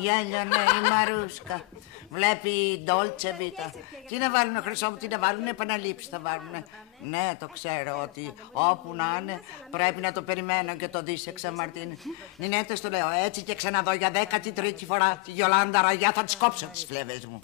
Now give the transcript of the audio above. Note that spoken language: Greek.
Γέλια, ναι, η Μαρούσκα. Βλέπει Ντόλτσε Βίτα. Τι να βάλουνε, Χρυσό μου, τι να βάλουνε, επαναλήψεις θα βάλουνε. Ναι, το ξέρω ότι όπου να είναι πρέπει να το περιμένω και το δεις εξαμαρτίνει. Νινέτε, το λέω έτσι και ξαναδώ για 13η φορά τη Γιολάντα Ραγιά, θα τις κόψω τις φλέβες μου.